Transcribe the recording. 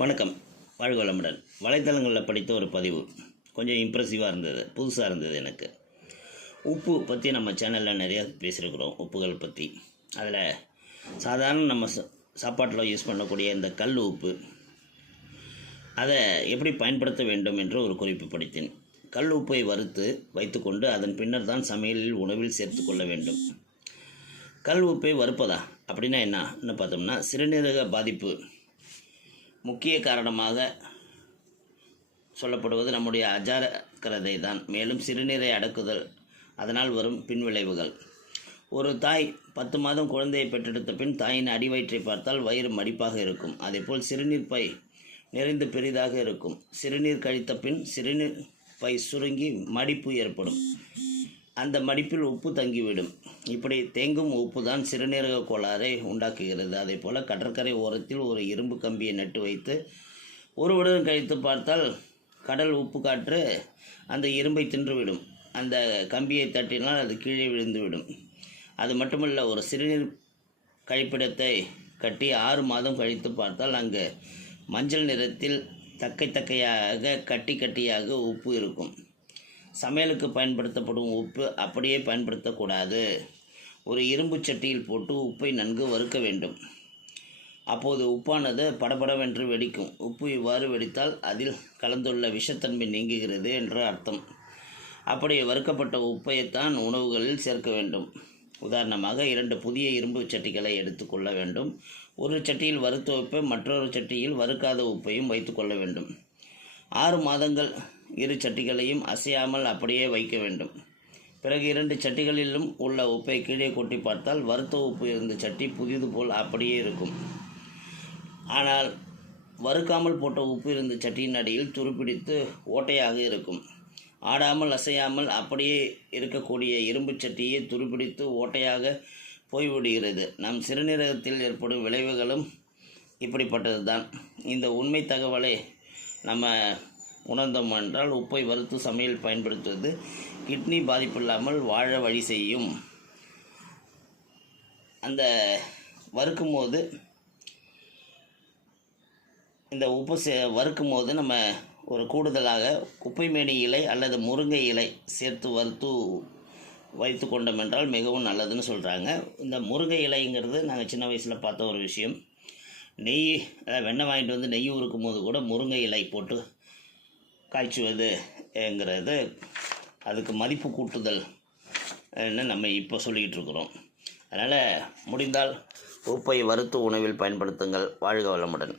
வணக்கம். வாழ்க வளமுடன். வலைத்தளங்களில் படித்த ஒரு பதிவு கொஞ்சம் இம்ப்ரெசிவாக இருந்தது, புதுசாக இருந்தது எனக்கு. உப்பு பற்றி நம்ம சேனலில் நிறையா பேசியிருக்கிறோம், உப்புகள் பற்றி. அதில் சாதாரண நம்ம சாப்பாட்டில் யூஸ் பண்ணக்கூடிய இந்த கல் உப்பு, அதை எப்படி பயன்படுத்த வேண்டும் என்று ஒரு குறிப்பு படித்தேன். கல் உப்பை வறுத்து வைத்துக்கொண்டு அதன் பின்னர் தான் சமையலில் உணவில் சேர்த்து கொள்ள வேண்டும். கல் உப்பை வறுப்பதா அப்படின்னா என்னன்னு பார்த்தோம்னா, சிறுநீரக பாதிப்பு முக்கிய காரணமாக சொல்லப்படுவது நம்முடைய அஜாக்கிரதை தான். மேலும் சிறுநீரை அடக்குதல், அதனால் வரும் பின்விளைவுகள். ஒரு தாய் 10 மாதம் குழந்தையை பெற்றெடுத்த பின் தாயின் அடிவயிற்றை பார்த்தால் வயிறு மடிப்பாக இருக்கும். அதேபோல் சிறுநீர் பை நிறைந்து பெரிதாக இருக்கும். சிறுநீர் கழித்த பின் சிறுநீர் பை சுருங்கி மடிப்பு ஏற்படும். அந்த மடிப்பில் உப்பு தங்கிவிடும். இப்படி தேங்கும் உப்பு தான் சிறுநீரக கோளாறை உண்டாக்குகிறது. அதே போல் கடற்கரை ஓரத்தில் ஒரு இரும்பு கம்பியை நட்டு வைத்து ஒரு வருடம் கழித்து பார்த்தால் கடல் உப்பு காற்று அந்த இரும்பை தின்றுவிடும். அந்த கம்பியை தட்டினால் அது கீழே விழுந்துவிடும். அது மட்டுமல்ல, ஒரு சிறுநீர் கழிப்பிடத்தை கட்டி 6 மாதம் கழித்து பார்த்தால் அங்கு மஞ்சள் நிறத்தில் தக்கையாக கட்டியாக உப்பு இருக்கும். சமையலுக்கு பயன்படுத்தப்படும் உப்பு அப்படியே பயன்படுத்தக்கூடாது. ஒரு இரும்பு சட்டியில் போட்டு உப்பை நன்கு வறுக்க வேண்டும். அப்போது உப்பானது படபடவென்று வெடிக்கும். உப்பு இவ்வாறு வெடித்தால் அதில் கலந்துள்ள விஷத்தன்மை நீங்குகிறது என்று அர்த்தம். அப்படி வறுக்கப்பட்ட உப்பைத்தான் உணவுகளில் சேர்க்க வேண்டும். உதாரணமாக 2 புதிய இரும்பு சட்டிகளை எடுத்துக்கொள்ள வேண்டும். ஒரு சட்டியில் வறுத்த உப்பை, மற்றொரு சட்டியில் வறுக்காத உப்பையும் வைத்து கொள்ள வேண்டும். 6 மாதங்கள் 2 சட்டிகளையும் அசையாமல் அப்படியே வைக்க வேண்டும். பிறகு 2 சட்டிகளிலும் உள்ள உப்பை கீழே கொட்டி பார்த்தால் வறுத்த உப்பு இருந்த சட்டி புதிது போல் அப்படியே இருக்கும். ஆனால் வறுக்காமல் போட்ட உப்பு இருந்த சட்டியின் அடியில் துருப்பிடித்து ஓட்டையாக இருக்கும். ஆடாமல் அசையாமல் அப்படியே இருக்கக்கூடிய இரும்பு சட்டியே துருப்பிடித்து ஓட்டையாக போய்விடுகிறது. நம் சிறுநீரகத்தில் ஏற்படும் விளைவுகளும் இப்படிப்பட்டது தான். இந்த உண்மை தகவலை நம்ம உணர்ந்தோம் என்றால் உப்பை வறுத்து சமையல் பயன்படுத்துவது கிட்னி பாதிப்பில்லாமல் வாழ வழி செய்யும். அந்த வறுக்கும் போது, இந்த உப்பு வறுக்கும் போது நம்ம ஒரு கூடுதலாக குப்பைமேனி இலை அல்லது முருங்கை இலை சேர்த்து வறுத்து வைத்து கொண்டோம் என்றால் மிகவும் நல்லதுன்னு சொல்கிறாங்க. இந்த முருங்கை இலைங்கிறது நாங்கள் சின்ன வயசில் பார்த்த ஒரு விஷயம். நெய், வெண்ணெய் வாங்கிட்டு வந்து நெய் உருக்கும் போது கூட முருங்கை இலை போட்டு காய்ச்சுவதுங்கிறது அதுக்கு மதிப்பு கூட்டுதல் நம்ம இப்போ சொல்லிக்கிட்டு இருக்கிறோம். அதனால் முடிந்தால் உப்பை வறுத்து உணவில் பயன்படுத்துங்கள். வாழ்க வளமுடன்.